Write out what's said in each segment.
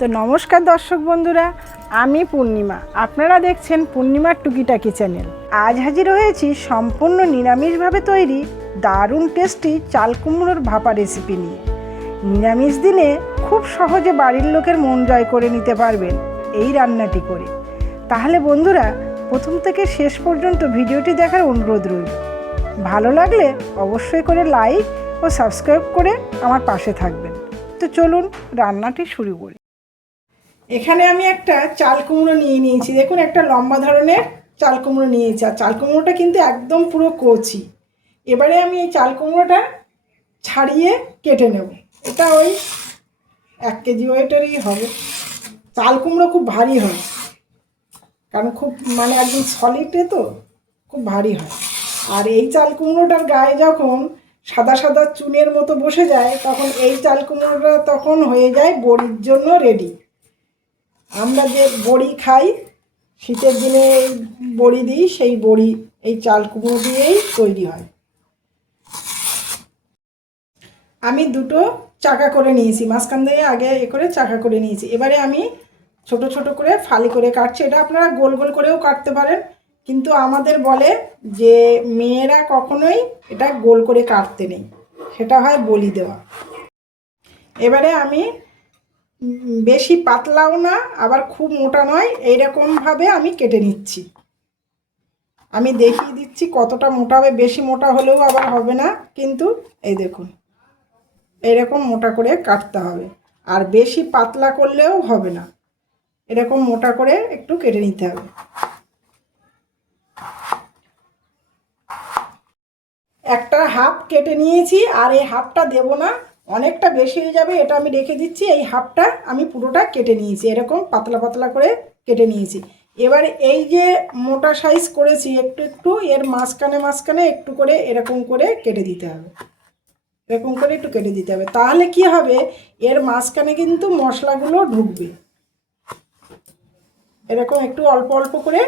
তো নমস্কার দর্শক বন্ধুরা, আমি পূর্ণিমা। আপনারা দেখছেন পূর্ণিমার টুকিটাকি চ্যানেল। আজ হাজির হয়েছি সম্পূর্ণ নিরামিষভাবে তৈরি, দারুণ টেস্টি চাল কুমড়োর ভাপা রেসিপি নিয়ে। নিরামিষ দিনে খুব সহজে বাড়ির লোকের মন জয় করে নিতে পারবেন এই রান্নাটি করে। তাহলে বন্ধুরা, প্রথম থেকে শেষ পর্যন্ত ভিডিওটি দেখার অনুরোধ রইল। ভালো লাগলে অবশ্যই করে লাইক ও সাবস্ক্রাইব করে আমার পাশে থাকবেন। তো চলুন রান্নাটি শুরু করি। এখানে আমি একটা চাল কুমড়ো নিয়ে নিয়েছি। দেখুন, একটা লম্বা ধরনের চাল কুমড়ো নিয়েছি। আর চাল কুমড়োটা কিন্তু একদম পুরো কচি। এবারে আমি এই চাল কুমড়োটা ছাড়িয়ে কেটে নেব। এটা ওই এক কেজি ওয়েটারই হবে। চাল কুমড়ো খুব ভারী হয়। কারণ খুব মানে একদম সলিডে তো, খুব ভারী হয়। আর এই চাল কুমড়োটার গায়ে যখন সাদা সাদা চুনের মতো বসে যায়, তখন এই চাল কুমড়োটা তখন হয়ে যায় বড়ির জন্য রেডি আমরা যে বড়ি খাই, শীতের দিনে বড়ি দিই, সেই বড়ি, এই চাল কুমড়ো দিয়েই তৈরি হয়। আমি দুটো চাকা করে নিয়েছি, মাঝখান দিয়ে আগে এ করে চাকা করে নিয়েছি। এবারে আমি ছোট ছোট করে ফালি করে কাটছি। এটা আপনারা গোল গোল করেও কাটতে পারেন, কিন্তু আমাদের বলে যে মেয়েরা কখনোই এটা গোল করে কাটতে নেই, সেটা হয় বলি দেওয়া। এবারে আমি বেশি পাতলাও না, আবার খুব মোটা নয়, এইরকমভাবে আমি কেটে নিচ্ছি। আমি দেখিয়ে দিচ্ছি কতটা মোটা হবে, বেশি মোটা হলেও আবার হবে না, কিন্তু এই দেখুন এরকম মোটা করে কাটতে হবে। আর বেশি পাতলা করলেও হবে না, এরকম মোটা করে একটু কেটে নিতে হবে। একটা হাফ কেটে নিয়েছি, আর এই হাফটা দেবো না অনেকটা বেশি হয়ে যাবে, এটা আমি রেখে দিচ্ছি, এই হাফটা আমি পুরোটা কেটে নিয়েছি, এরকম পাতলা পাতলা করে কেটে নিয়েছি। এবার এই যে মোটা সাইজ করেছি, একটু একটু, এর মাঝখানে মাঝখানে একটু করে এরকম করে কেটে দিতে হবে। এরকম করে একটু কেটে দিতে হবে। তাহলে কি হবে, এর মাঝখানে কিন্তু মশলাগুলো ঢুকবে। এরকম একটু অল্প অল্প করে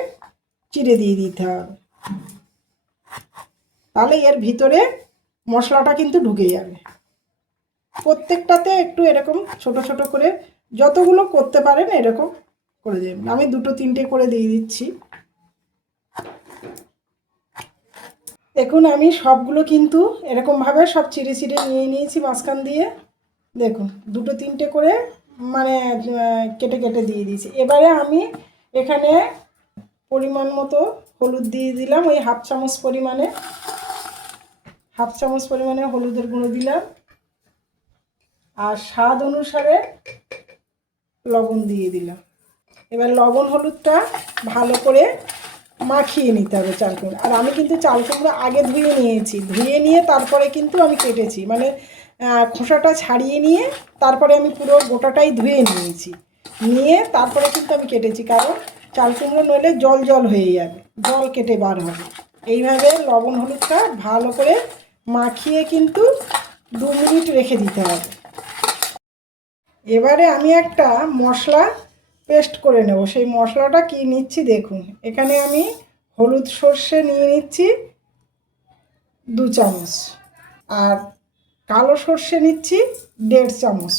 চিড়ে দিয়ে দিতে হবে। তাহলে এর ভিতরে মশলাটা কিন্তু ঢুকে যাবে। প্রত্যেকটাতে একটু এরকম ছোট ছোট করে যতগুলো করতে পারেন এরকম করে দেবেন আমি দুটো তিনটে করে দিয়ে দিচ্ছি। দেখুন, আমি সবগুলো কিন্তু এরকমভাবে সব চিড়ে চিড়ে নিয়ে নিয়েছি মাঝখান দিয়ে। দেখুন, দুটো তিনটে করে মানে কেটে কেটে দিয়ে দিয়েছি। এবারে আমি এখানে পরিমাণ মতো হলুদ দিয়ে দিলাম, ওই হাফ চামচ পরিমাণে। হাফ চামচ পরিমাণে হলুদের গুঁড়ো দিলাম। আর স্বাদ অনুসারে লবণ দিয়ে দিলাম। এবার লবণ হলুদটা ভালো করে মাখিয়ে নিতে হবে চাল কুমড়ো আর আমি কিন্তু চাল কুমড়ো আগে ধুয়ে নিয়েছি। ধুয়ে নিয়ে তারপরে কিন্তু আমি কেটেছি। মানে খোসাটা ছাড়িয়ে নিয়ে তারপরে আমি পুরো গোটাটাই ধুয়ে নিয়েছি। নিয়ে তারপরে কিন্তু আমি কেটেছি। কারণ চাল কুমড়ো নইলে জল জল হয়ে যাবে। জল কেটে বার হবে। এইভাবে লবণ হলুদটা ভালো করে মাখিয়ে কিন্তু দু মিনিট রেখে দিতে হবে। এবারে আমি একটা মশলা পেস্ট করে নেব। সেই মশলাটা কি নিচ্ছি দেখুন। এখানে আমি হলুদ সর্ষে নিয়ে নিচ্ছি দু চামচ আর কালো সর্ষে নিচ্ছি দেড় চামচ।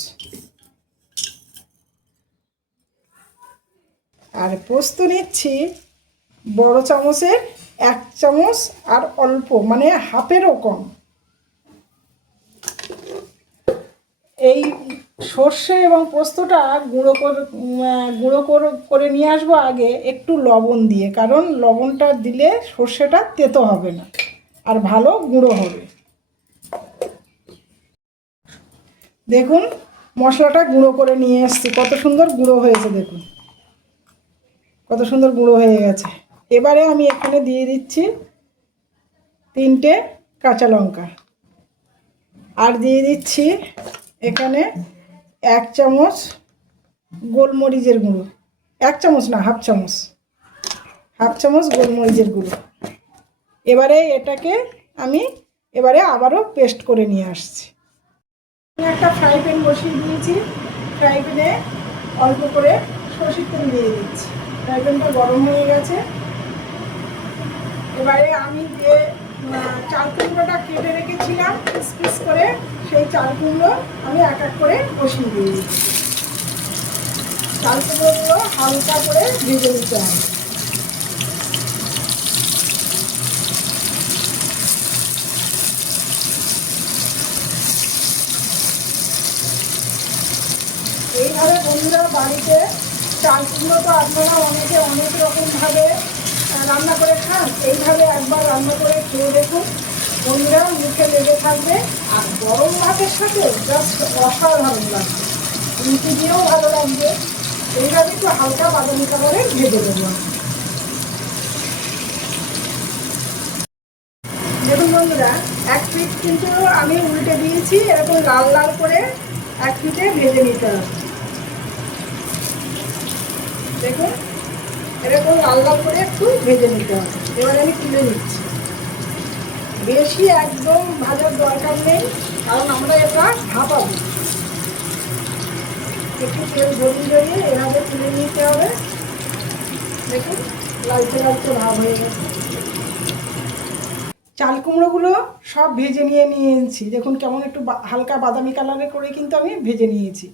আর পোস্ত নিচ্ছি বড় চামচের এক চামচ আর অল্প মানে হাফেরও কম। এই সর্ষে এবং পোস্তটা গুঁড়ো করে গুঁড়ো করে- নিয়ে আসব আগে একটু লবণ দিয়ে, কারণ লবণটা দিলে সর্ষেটা তেতো হবে না, আর ভালো গুঁড়ো হবে। দেখুন, মশলাটা গুঁড়ো করে নিয়ে এসছি, কত সুন্দর গুঁড়ো হয়েছে, দেখুন। কত সুন্দর গুঁড়ো হয়ে গেছে। এবারে আমি এখানে দিয়ে দিচ্ছি তিনটে কাঁচা লঙ্কা, আর দিয়ে দিচ্ছি এখানে এক চামচ গোলমরিচের গুঁড়ো। এক চামচ না, হাফ চামচ। হাফ চামচ গোলমরিচের গুঁড়ো। এবারে এটাকে আমি এবারে আবারও পেস্ট করে নিয়ে আসছি। একটা ফ্রাই প্যান বসিয়ে দিয়েছি। ফ্রাই প্যানে অল্প করে সরষের তেল দিয়ে দিচ্ছি। ফ্রাই প্যানটা গরম হয়ে গেছে। এবারে আমি যে চাল কুমড়োটা কেটে রেখেছিলাম, পিস পিস করে সেই চাল কুমড়ো আমি এক এক করে বসিয়ে দিয়ে দিচ্ছি চাল কুমড়োগুলো হালকা করে ভেজে নিতে হবে। এইভাবে বন্ধুরা বাড়িতে চাল কুমড়ো তো আপনারা অনেকে অনেক রকমভাবে রান্না করে খান, এইভাবে একবার রান্না করে খেয়ে দেখুন। বন্ধুরা, মুখে লেগে থাকবে। আর গরম ভাতের সাথে জাস্ট অসাধারণ লাগবে। রুটি দিয়েও ভালো লাগবে। এইভাবে একটু হালকা বাদামি কালারে ভেজে দেবো দেখুন বন্ধুরা, এক পিঠ কিন্তু আমি উল্টে দিয়েছি, এরকম লাল লাল করে এক পিঠে ভেজে নিতে হবে। দেখুন। এরকম লাল করে একটু ভেজে নিতে হবে। এবারে আমি তুলে নিচ্ছি। বেশি একদম ভাজার দরকার নেই, কারণ আমরা এটা ভাপাবো। একটু তেল জড়িয়ে জড়িয়ে এভাবে তুলে নিতে হবে। দেখুন, লালচে লালচে ভাব হয়ে গেছে। চাল কুমড়োগুলো সব ভেজে নিয়ে নিয়েছি। দেখুন, কেমন একটু হালকা বাদামি কালারের করে কিন্তু আমি ভেজে নিয়েছি।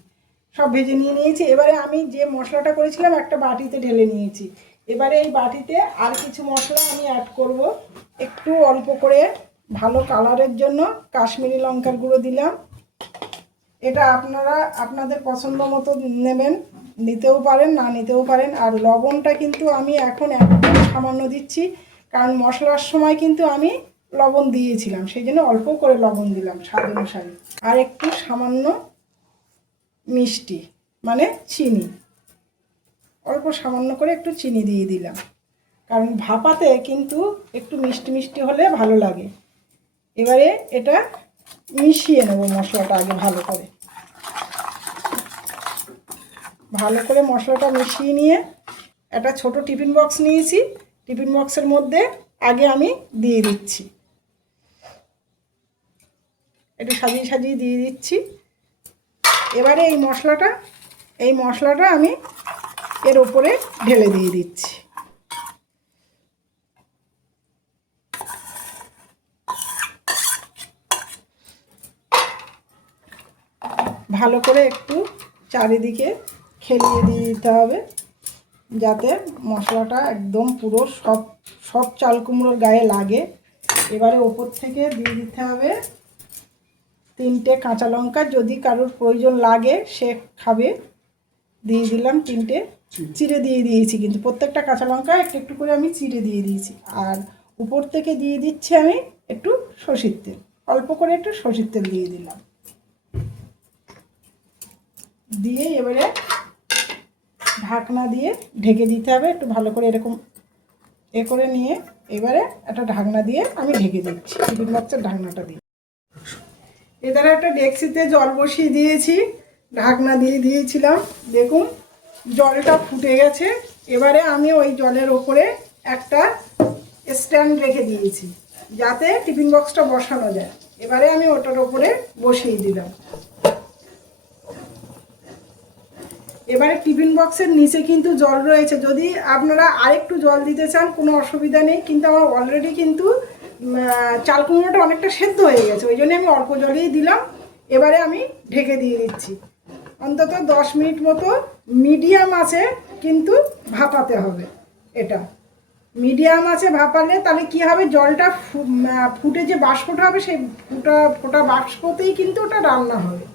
সব ভেজে নিয়ে নিয়েছি। এবারে আমি যে মশলাটা করেছিলাম, একটা বাটিতে ঢেলে নিয়েছি। এবারে এই বাটিতে আর কিছু মশলা আমি অ্যাড করব। একটু অল্প করে ভালো কালারের জন্য কাশ্মীরি লঙ্কার গুঁড়ো দিলাম। এটা আপনারা, আপনাদের পছন্দ মতো নেবেন, নিতেও পারেন, না নিতেও পারেন। আর লবণটা কিন্তু আমি এখন একদম সামান্য দিচ্ছি, কারণ মশলার সময় কিন্তু আমি লবণ দিয়েছিলাম, সেই জন্য অল্প করে লবণ দিলাম স্বাদ অনুসারে। আর একটু সামান্য মিষ্টি মানে চিনি। অল্প সামান্য করে একটু চিনি দিয়ে দিলাম। কারণ ভাপাতে কিন্তু একটু মিষ্টি মিষ্টি হলে ভালো লাগে। এবারে এটা মিশিয়ে নেব মশলাটা আগে ভালো করে। ভালো করে মশলাটা মিশিয়ে নিয়ে একটা ছোট টিফিন বক্স নিয়েছি। টিফিন বক্সের মধ্যে আগে আমি দিয়ে দিচ্ছি। একটু সাজিয়ে সাজিয়ে দিয়ে দিচ্ছি। এবারে এই মশলাটা এই মশলাটা আমি এর ওপরে ঢেলে দিয়ে দিচ্ছি। ভালো করে একটু চারিদিকে খেলিয়ে দিয়ে দিতে হবে, যাতে মশলাটা একদম পুরো সব সব চাল কুমড়োর গায়ে লাগে। এবারে ওপর থেকে দিয়ে দিতে হবে তিনটে কাঁচা লঙ্কা যদি কারোর প্রয়োজন লাগে সে খাবে। দিয়ে দিলাম তিনটে। চিড়ে দিয়ে দিয়েছি কিন্তু প্রত্যেকটা কাঁচা লঙ্কা একটু একটু করে আমি চিড়ে দিয়ে দিয়েছি। আর উপর থেকে দিয়ে দিচ্ছি আমি একটু সর্ষের তেল। অল্প করে একটু সর্ষের তেল দিয়ে দিলাম। দিয়ে এবারে ঢাকনা দিয়ে ঢেকে দিতে হবে একটু ভালো করে এরকম এ করে নিয়ে এবারে একটা ঢাকনা দিয়ে আমি ঢেকে দিচ্ছি। টিফিন বক্সের ঢাকনাটা দিয়ে। এধারে একটা ডেক্সিতে জল বসিয়ে দিয়েছি, ঢাকনা দিয়ে দিয়েছিলাম। দেখুন, জলটা ফুটে গেছে। এবারে আমি ওই জলের ওপরে একটা স্ট্যান্ড রেখে দিয়েছি, যাতে টিফিন বক্সটা বসানো যায়। এবারে আমি ওটার ওপরে বসিয়ে দিলাম। এবারে টিফিন বক্সের নিচে কিন্তু জল রয়েছে। যদি আপনারা আরেকটু জল দিতে চান, কোনো অসুবিধা নেই, কিন্তু আমার অলরেডি কিন্তু চাল কুমড়োটা অনেকটা সেদ্ধ হয়ে গেছে, ওই জন্য আমি অল্প জলেই দিলাম। এবারে আমি ঢেকে দিয়ে দিচ্ছি। অন্তত দশ মিনিট মতো মিডিয়াম আছে, কিন্তু ভাপাতে হবে এটা। মিডিয়াম আছে ভাপালে, তাহলে কি হবে? জলটা ফুটে যে বাষ্পটা হবে, সেই ফুটা, ফোটা বাষ্পতেই কিন্তু ওটা রান্না হবে।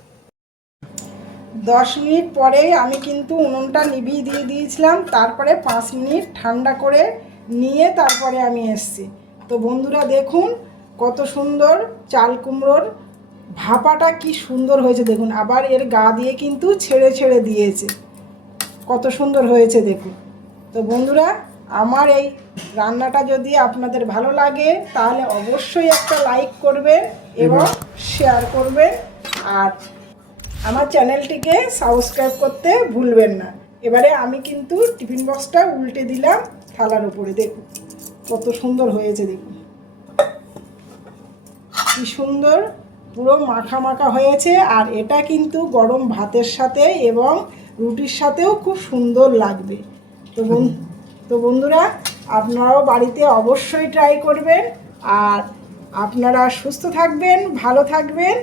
দশ মিনিট পরে আমি কিন্তু উনুনটা নিভিয়ে দিয়ে দিয়েছিলাম, তারপরে পাঁচ মিনিট ঠান্ডা করে নিয়ে তারপরে আমি এসছি। তো বন্ধুরা দেখুন কত সুন্দর চাল কুমড়োর ভাপাটা কি সুন্দর হয়েছে দেখুন। আবার এর গা দিয়ে কিন্তু ছেড়ে ছেড়ে দিয়েছে। কত সুন্দর হয়েছে দেখুন। তো বন্ধুরা আমার এই রান্নাটা যদি আপনাদের ভালো লাগে তাহলে অবশ্যই একটা লাইক করবেন এবং শেয়ার করবেন। আর আমার চ্যানেলটিকে সাবস্ক্রাইব করতে ভুলবেন না। এবারে আমি কিন্তু টিফিন বক্সটা উল্টে দিলাম থালার উপরে দেখুন। কত সুন্দর হয়েছে দেখুন। কি সুন্দর, পুরো মাখা মাখা হয়েছে, আর এটা কিন্তু গরম ভাতের সাথে এবং রুটির সাথেও খুব সুন্দর লাগবে। তো তো বন্ধুরা, আপনারাও বাড়িতে অবশ্যই ট্রাই করবেন, আর আপনারা সুস্থ থাকবেন, ভালো থাকবেন।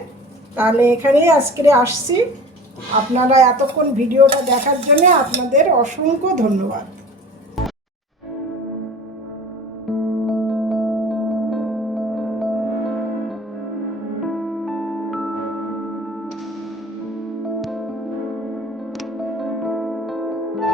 তাহলে এখানেই আজকে আসছি। আপনারা এতক্ষণ ভিডিওটা দেখার জন্য আপনাদের অসংখ্য ধন্যবাদ।